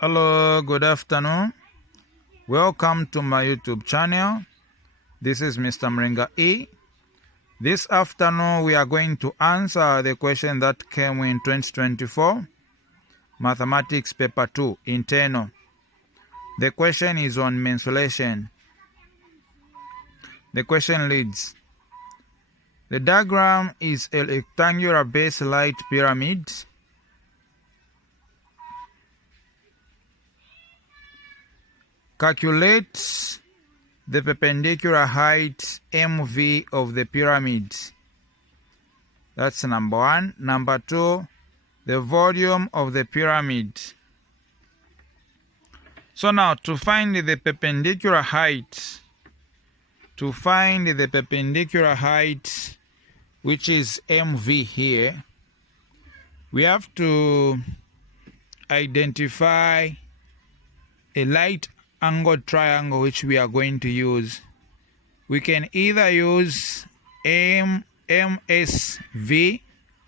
Hello, good afternoon. Welcome to my YouTube channel. This is Mr. Mringa E. This afternoon we are going to answer the question that came in 2024 Mathematics Paper 2 Internal. The question is on mensuration. The question reads: the diagram is a rectangular base light pyramid. Calculate the perpendicular height MV of the pyramid. That's number one. Number two, the volume of the pyramid. So now to find the perpendicular height, which is MV here, we have to identify a right angled triangle which we are going to use. We can either use MSV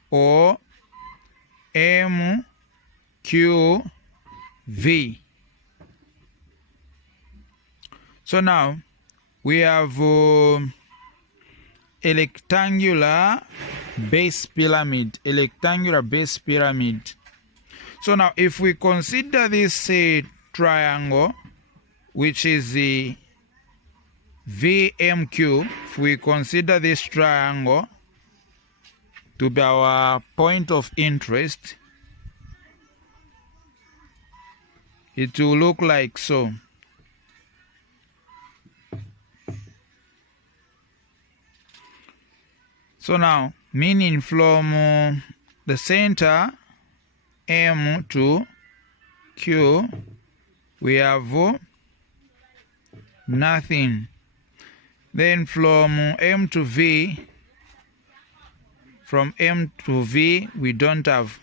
or MQV. So now we have a rectangular base pyramid. So now if we consider this triangle, which is the VMQ, if we consider this triangle to be our point of interest, it will look like so. So now, meaning from the center M to Q, we have nothing. Then from M to V, we don't have.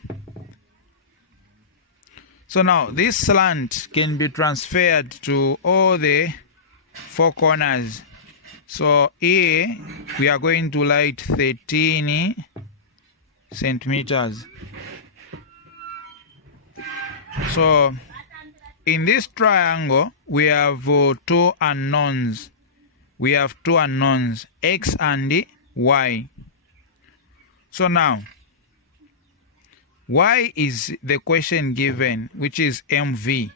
So now this slant can be transferred to all the four corners. So here we are going to write 13 centimeters. So in this triangle, we have two unknowns. X and Y. So now, Y is the question given, which is MV.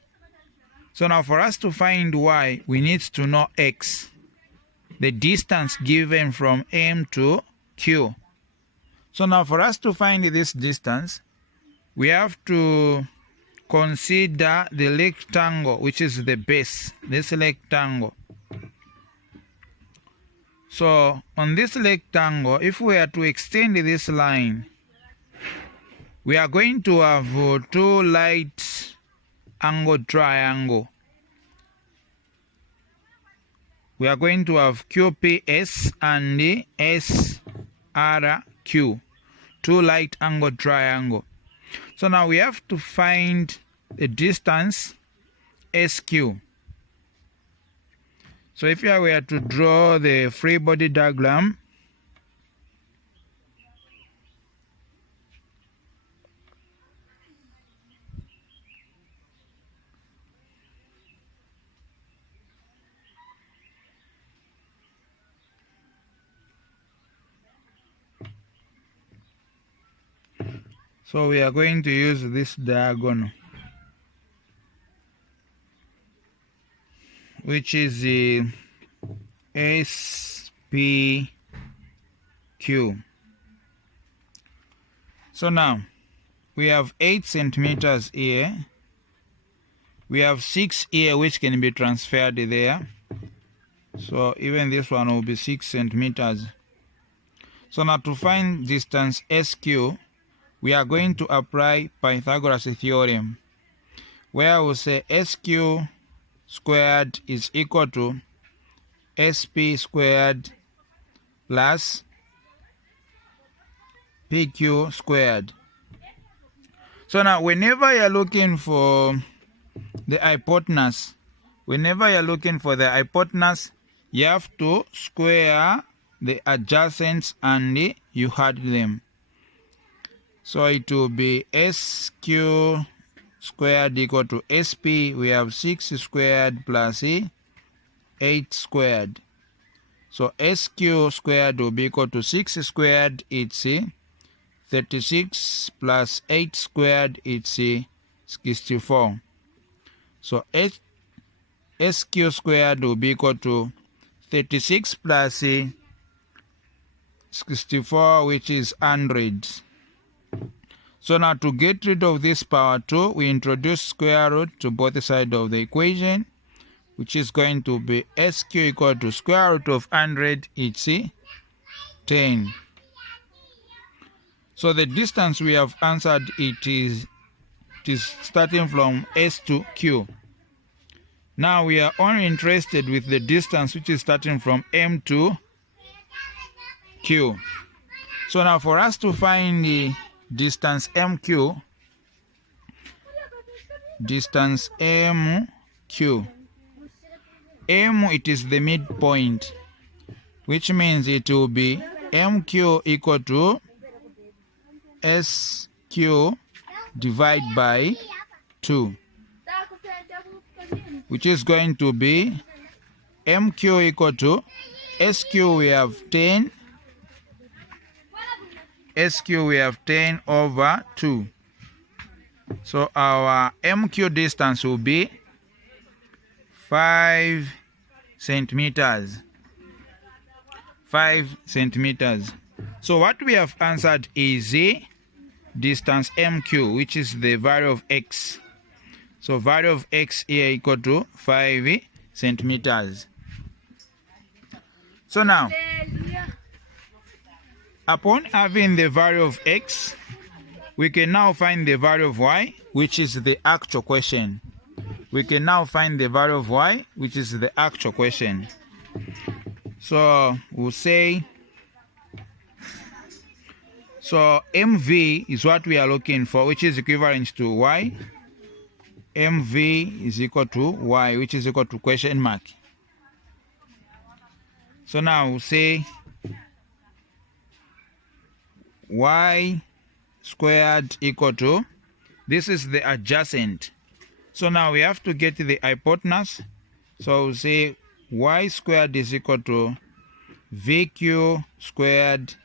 So now for us to find Y, we need to know X, the distance given from M to Q. So now for us to find this distance, we have to consider the rectangle, which is the base, this rectangle. So on this rectangle, if we are to extend this line, we are going to have two right angled triangle. We are going to have QPS and SRQ, two right angled triangle. So now we have to find the distance SQ. So if you were to draw the free body diagram, so we are going to use this diagonal, which is the SPQ. So now we have 8 centimeters here. We have 6 here which can be transferred there. So even this one will be 6 centimeters. So now to find distance SQ, we are going to apply Pythagoras theorem, where we say SQ squared is equal to SP squared plus PQ squared. So now whenever you're looking for the hypotenuse, you have to square the adjacents and you add them. So it will be SQ squared equal to SP. We have 6 squared plus 8 squared. So SQ squared will be equal to 6 squared, it's 36 plus 8 squared, it's 64. So SQ squared will be equal to 36 plus 64, which is 100. So now to get rid of this power 2, we introduce square root to both sides of the equation, which is going to be SQ equal to square root of 100, it's 10. So the distance we have answered, it is starting from S to Q. Now we are only interested with the distance which is starting from M to Q. So now for us to find the distance MQ, distance MQ, M, it is the midpoint, which means it will be MQ equal to SQ divided by 2, which is going to be MQ equal to SQ, we have 10, SQ we have 10 over 2. So our MQ distance will be 5 centimeters. 5 centimeters. So what we have answered is the distance MQ, which is the value of X. So value of X here equal to 5 centimeters. So now, upon having the value of X, we can now find the value of Y, which is the actual question. We can now find the value of Y, which is the actual question. So we'll say, so MV is what we are looking for, which is equivalent to Y. MV is equal to Y, which is equal to question mark. So now we'll say Y squared equal to, this is the adjacent. So now we have to get the hypotenuse. So we'll say Y squared is equal to VQ squared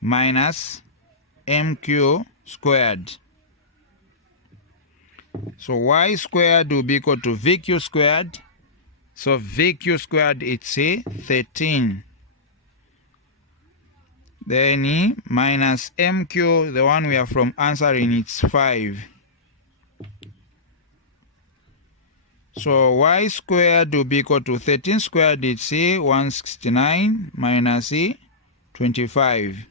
minus MQ squared. So Y squared will be equal to VQ squared. So VQ squared, it's 13. Then minus MQ, the one we are from answering, it's 5. So Y squared will be equal to 13 squared, it's 169 minus 25.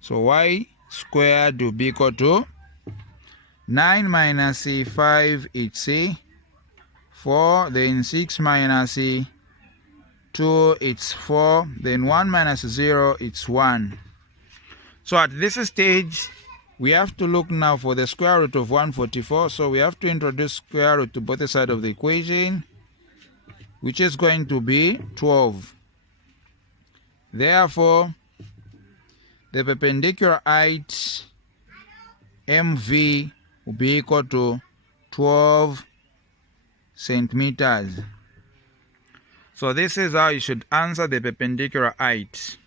So Y squared will be equal to 9 minus 5, it's 4. Then 6 minus 2, it's 4. Then 1 minus 0, it's 1. So at this stage, we have to look now for the square root of 144. So we have to introduce square root to both sides of the equation, which is going to be 12. Therefore, the perpendicular height MV will be equal to 12 centimeters. So this is how you should answer the perpendicular height.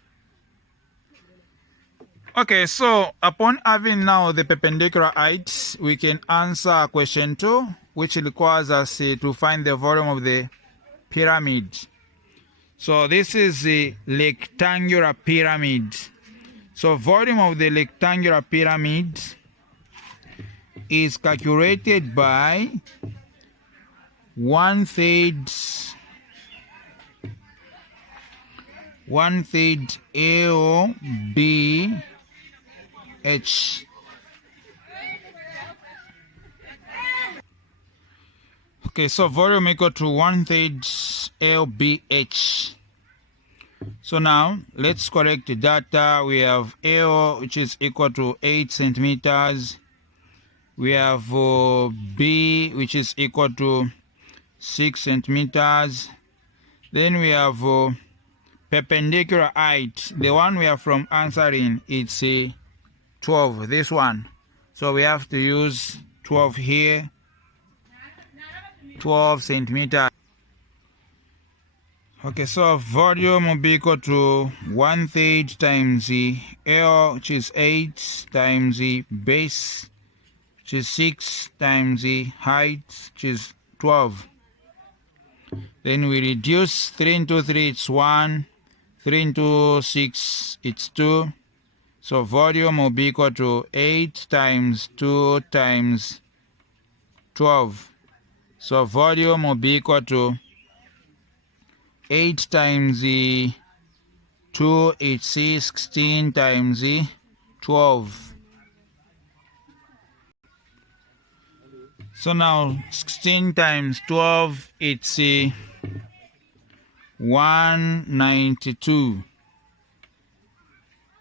Okay, so upon having now the perpendicular height, we can answer question 2, which requires us to find the volume of the pyramid. So this is the rectangular pyramid. So volume of the rectangular pyramid is calculated by 1/3 LBH. Okay, so volume equal to 1/3 LBH. So now let's correct the data. We have L, which is equal to 8 centimeters. We have B, which is equal to 6 centimeters. Then we have perpendicular height. The one we are from answering, it's 12, this one. So we have to use 12 here, 12 centimeters. Okay, so volume will be equal to 1/3 times the L, which is 8, times the base, which is 6, times the height, which is 12. Then we reduce 3 into 3, it's 1, 3 into 6, it's 2. So volume will be equal to 8 times 2 times 12. So volume will be equal to 8 times the 2, it's 16 times the 12. So now 16 times 12, it's 192.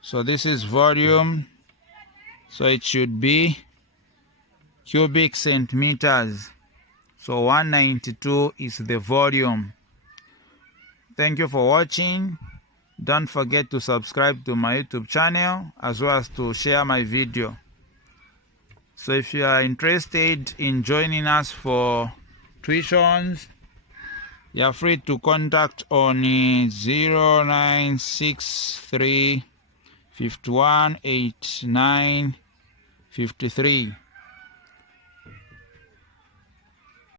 So this is volume. So it should be cubic centimeters. So 192 is the volume. Thank you for watching. Don't forget to subscribe to my YouTube channel as well as to share my video. So if you are interested in joining us for tuitions, you are free to contact on 0963 5189 53.